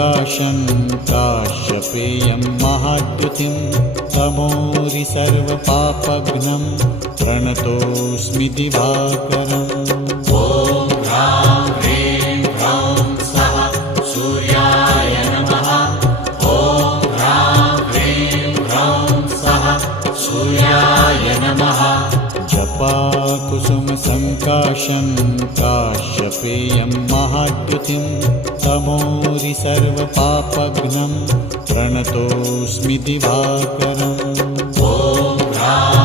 सङ्काशं काश्यपेयं महाद्युतिं तमोरि सर्वपापघ्नं प्रणतोऽस्मि दिवाकरम्। ॐ ह्रां ह्रीं ह्रौं स्वः सूर्याय नमः। ॐ ह्रां ह्रीं ह्रौं स्वः सूर्याय नमः। जपाकुसुमसङ्काशं काश्यपेयं महाद्युतिं तमोरि सर्वपापघ्नं प्रणतोऽस्मि दिवाकरम्। ॐ ह्रां